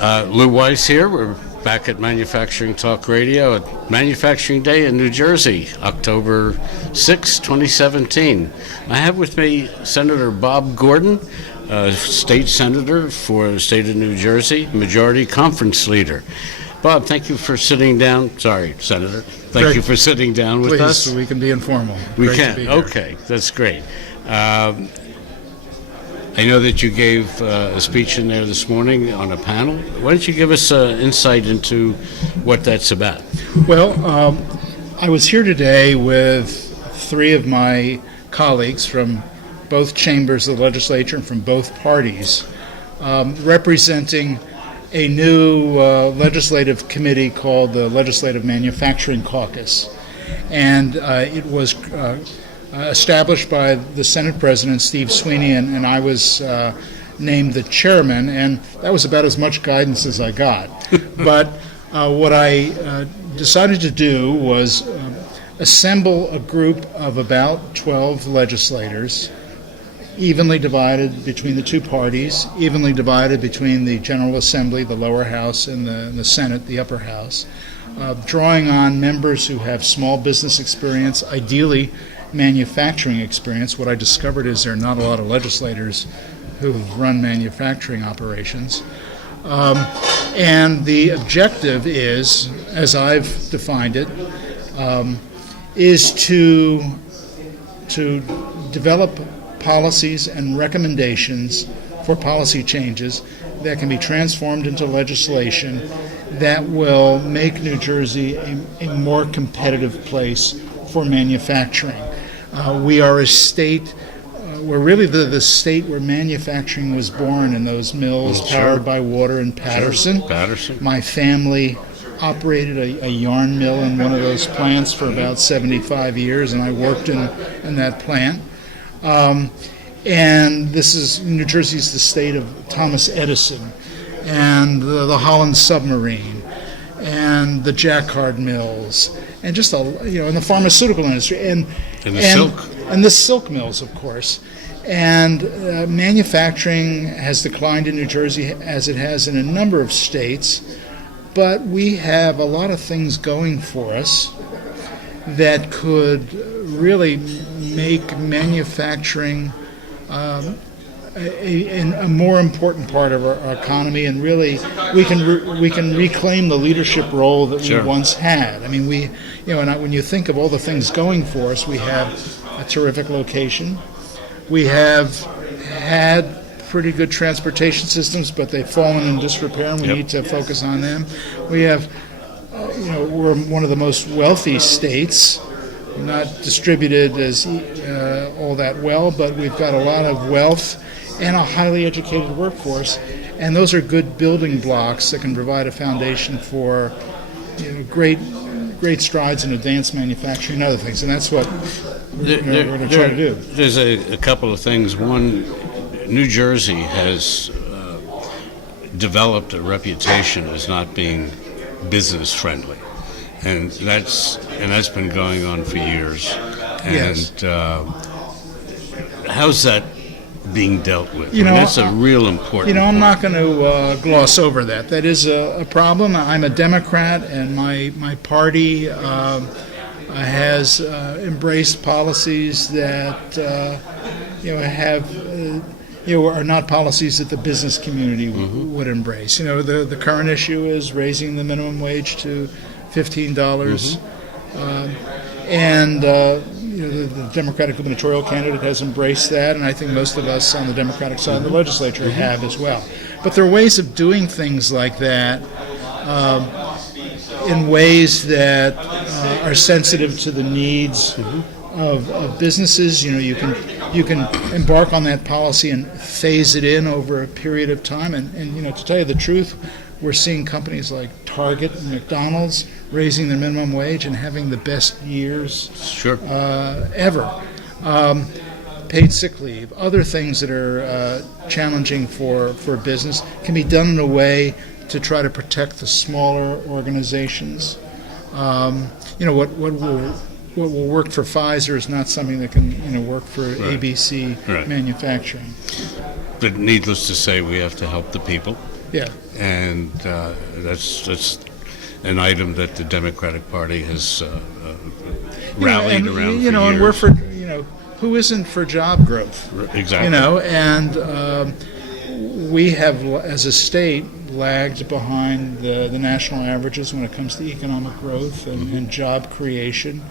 Lou Weiss here. We're back at Manufacturing Talk Radio at Manufacturing Day in New Jersey, October 6, 2017. I have with me Senator Bob Gordon, State Senator for the state of New Jersey, Majority Conference Leader. Bob, thank you for sitting down. Sorry, Senator. Thank you for sitting down with us. Please, we can be informal. We Great can. to be here. Okay, that's great. I know that you gave a speech in there this morning on a panel. Why don't you give us insight into what that's about? Well, I was here today with three of my colleagues from both chambers of the legislature and from both parties, representing a new legislative committee called the Legislative Manufacturing Caucus. And it was established by the Senate President, Steve Sweeney, and I was named the chairman, and that was about as much guidance as I got. But what I decided to do was assemble a group of about 12 legislators, evenly divided between the two parties, evenly divided between the General Assembly, the lower house, and the Senate, the upper house, drawing on members who have small business experience, ideally manufacturing experience. What I discovered is there are not a lot of legislators who have run manufacturing operations. And the objective is, as I've defined it, is to develop policies and recommendations for policy changes that can be transformed into legislation that will make New Jersey a more competitive place for manufacturing. We are a state, we're really the state where manufacturing was born in those mills powered by water in Patterson. Patterson. My family operated a yarn mill in one of those plants for about 75 years, and I worked in that plant. And this is, New Jersey is the state of Thomas Edison and the Holland submarine and the Jacquard mills and just in the pharmaceutical industry and the silk mills, of course. And manufacturing has declined in New Jersey as it has in a number of states, but we have a lot of things going for us that could really make manufacturing a more important part of our economy, and really we can reclaim the leadership role that we once had. I mean, when you think of all the things going for us, we have a terrific location. We have had pretty good transportation systems, but they've fallen in disrepair, and we need to focus on them. We have, we're one of the most wealthy states. Not distributed as all that well, but we've got a lot of wealth and a highly educated workforce, and those are good building blocks that can provide a foundation for great strides in advanced manufacturing and other things, and that's what we're going to try to do. There's a couple of things. One, New Jersey has developed a reputation as not being business friendly. And that's been going on for years. And how's that being dealt with? That's a real important I'm point. not going to gloss over that. That is a problem. I'm a Democrat, and my party has embraced policies that are not policies that the business community would embrace. The current issue is raising the minimum wage to $15, and the Democratic gubernatorial candidate has embraced that, and I think most of us on the Democratic side of the legislature have as well. But there are ways of doing things like that in ways that are sensitive to the needs of businesses. You can embark on that policy and phase it in over a period of time, and to tell you the truth, we're seeing companies like Target and McDonald's raising their minimum wage and having the best years ever. Paid sick leave, other things that are challenging for business can be done in a way to try to protect the smaller organizations. What will work for Pfizer is not something that can work for ABC Manufacturing. But needless to say, we have to help the people. Yeah. and that's an item that the Democratic Party has rallied around for and years. we're for, who isn't for job growth? Exactly. And we have, as a state, lagged behind the national averages when it comes to economic growth and job creation.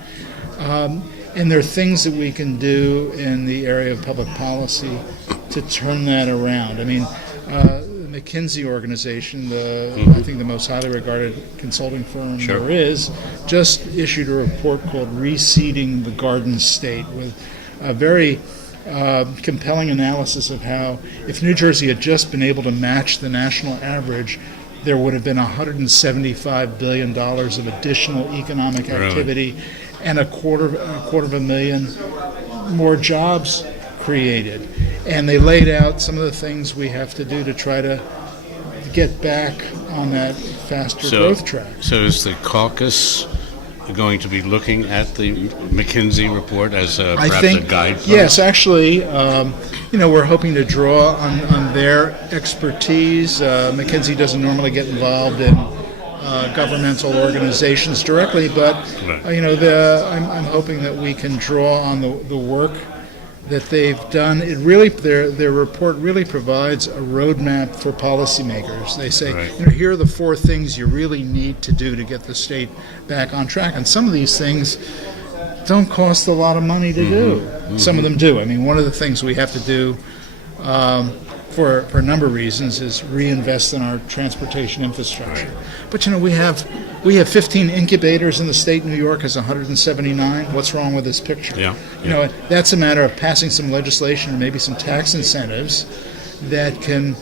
And there are things that we can do in the area of public policy to turn that around. I mean, the McKinsey organization, I think the most highly regarded consulting firm there is, just issued a report called Reseeding the Garden State, with a very compelling analysis of how, if New Jersey had just been able to match the national average, there would have been $175 billion of additional economic activity and a quarter of a million more jobs created. And they laid out some of the things we have to do to try to get back on that faster growth track. So is the caucus going to be looking at the McKinsey report as perhaps a guidepost? Yes, actually, we're hoping to draw on their expertise. McKinsey doesn't normally get involved in governmental organizations directly, but I'm hoping that we can draw on the work that they've done. It really, their report really provides a roadmap for policymakers. They say, here are the 4 things you really need to do to get the state back on track. And some of these things don't cost a lot of money to do. Some of them do. I mean, one of the things we have to do for a number of reasons is reinvest in our transportation infrastructure. But we have 15 incubators in the state. New York has 179. What's wrong with this picture? That's a matter of passing some legislation or maybe some tax incentives that can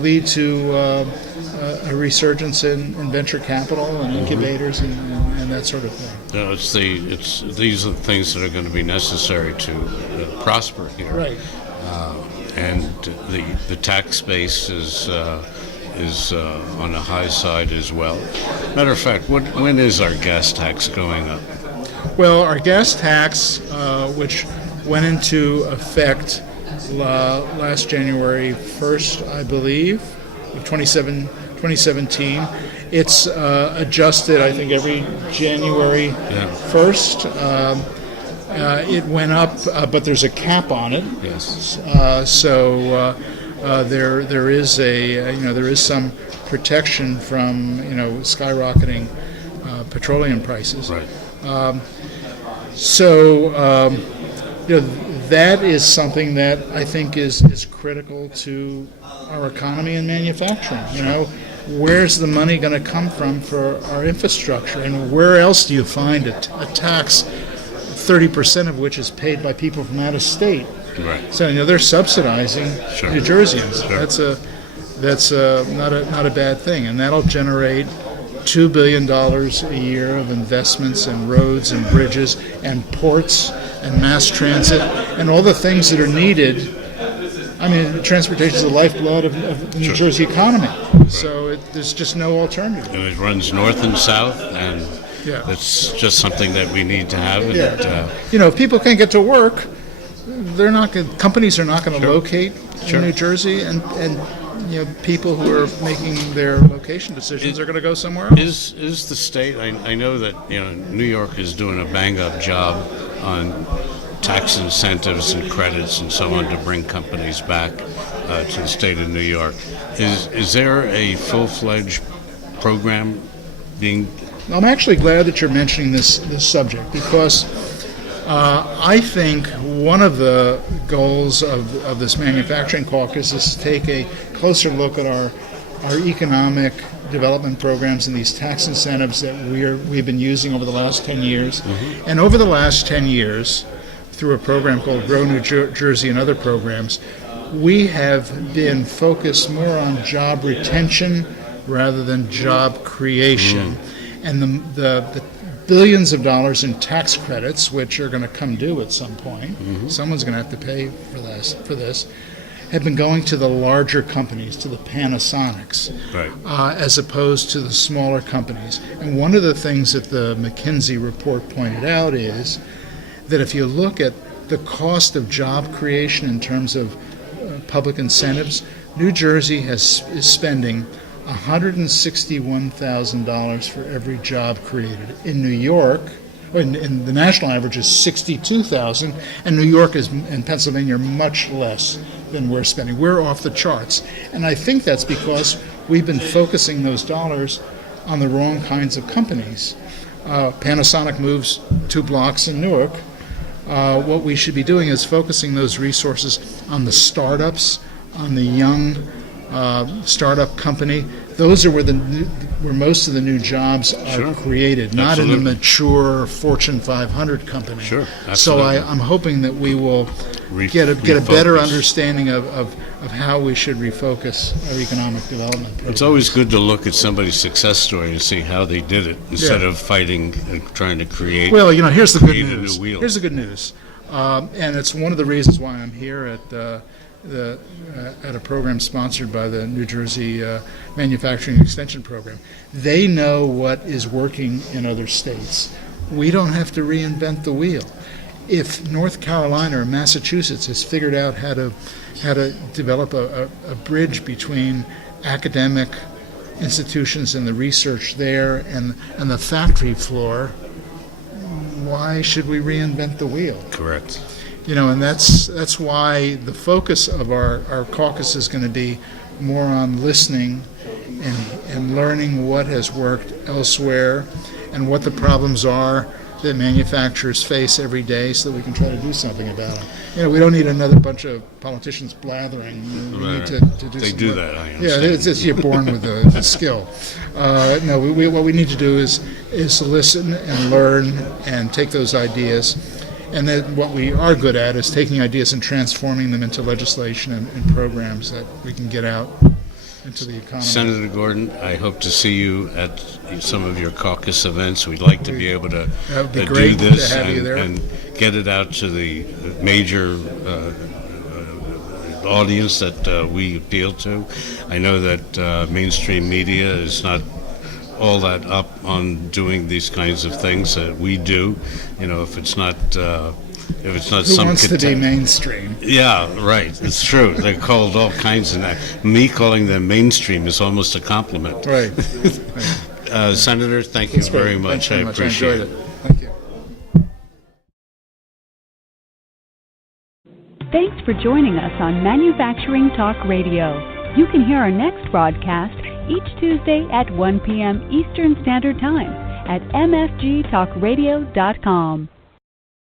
lead to a resurgence in venture capital and incubators and that sort of thing. These are the things that are going to be necessary to prosper here. Right. And the tax base is on the high side as well. Matter of fact, when is our gas tax going up? Well, our gas tax, which went into effect last January 1st, I believe, of 2017, it's adjusted, I think, every January 1st. It went up, but there's a cap on it. Yes. So there is some protection from skyrocketing petroleum prices. Right. That is something that I think is critical to our economy and manufacturing. Where's the money going to come from for our infrastructure, and where else do you find a tax, 30% of which is paid by people from out of state? Right. So they're subsidizing New Jerseyans. Sure. That's not a bad thing, and that'll generate $2 billion a year of investments in roads and bridges and ports and mass transit and all the things that are needed. I mean, transportation is the lifeblood of the New Jersey economy. Right. So there's just no alternative. And it runs north and south, and that's just something that we need to have. And, if people can't get to work, companies are not going to locate in New Jersey, and people who are making their location decisions are going to go somewhere else. Is the state? I know that New York is doing a bang-up job on tax incentives and credits and so on to bring companies back to the state of New York. Is there a full-fledged program being? I'm actually glad that you're mentioning this subject, because I think one of the goals of this manufacturing caucus is to take a closer look at our economic development programs and these tax incentives that we've been using over the last 10 years. Mm-hmm. And over the last 10 years, through a program called Grow New Jersey and other programs, we have been focused more on job retention rather than job creation. And the billions of dollars in tax credits, which are going to come due at some point, someone's going to have to pay for this, have been going to the larger companies, to the Panasonics, as opposed to the smaller companies. And one of the things that the McKinsey report pointed out is that if you look at the cost of job creation in terms of public incentives, New Jersey is spending $161,000 for every job created. In New York, in the national average is $62,000, and New York and Pennsylvania are much less than we're spending. We're off the charts, and I think that's because we've been focusing those dollars on the wrong kinds of companies. Panasonic moves 2 blocks in Newark. What we should be doing is focusing those resources on the startups, on the young startup company. Those are where most of the new jobs are created, not in the mature Fortune 500 company. Sure, so absolutely. I'm hoping that we will get a better understanding of how we should refocus our economic development program. It's always good to look at somebody's success story and see how they did it instead of fighting and trying to create. Well, here's the good create a news. new wheel. Here's the good news, and it's one of the reasons why I'm here at a program sponsored by the New Jersey Manufacturing Extension Program. They know what is working in other states. We don't have to reinvent the wheel. If North Carolina or Massachusetts has figured out how to develop a bridge between academic institutions and the research there and the factory floor, why should we reinvent the wheel? Correct. And that's why the focus of our caucus is going to be more on listening and learning what has worked elsewhere and what the problems are that manufacturers face every day so that we can try to do something about them. We don't need another bunch of politicians blathering. We need to do They some do work. that, I understand. Yeah, it's you're born with the skill. No, what we need to do is listen and learn and take those ideas. And then what we are good at is taking ideas and transforming them into legislation and programs that we can get out into the economy. Senator Gordon, I hope to see you at some of your caucus events. We'd like to be able to That would be do great this to have you there. and get it out to the major audience that we appeal to. I know that mainstream media is not all that up on doing these kinds of things that we do. If it's not Who some wants to be content- mainstream? Yeah, right. It's true. They're called all kinds of that. Me calling them mainstream is almost a compliment. Right. Senator, thank you very much. Thanks very I much. appreciate I enjoyed it. it. Thank you. Thanks for joining us on Manufacturing Talk Radio. You can hear our next broadcast each Tuesday at 1 p.m. Eastern Standard Time at mfgtalkradio.com.